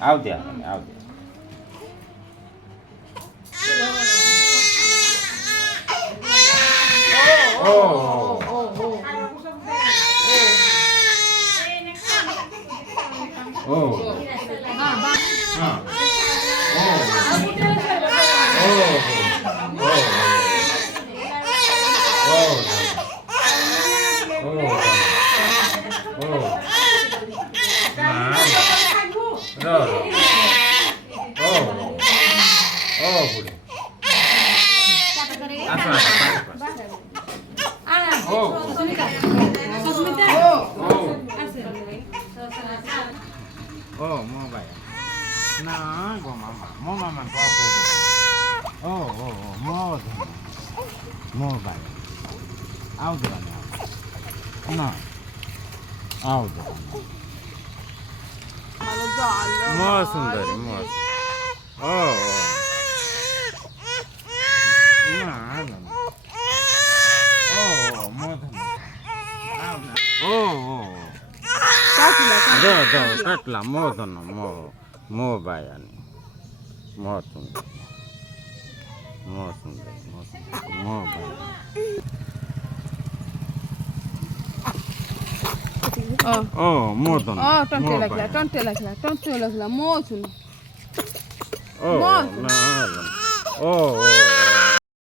આવજે આપણે આવજે. સુંદરી મસ્ત. કેટલા મોધનો મો બાયાની મો સુંદર મો સુંદર મો બાયા મોધનો ટંટે લખલા મોસું Oh, no. Oh,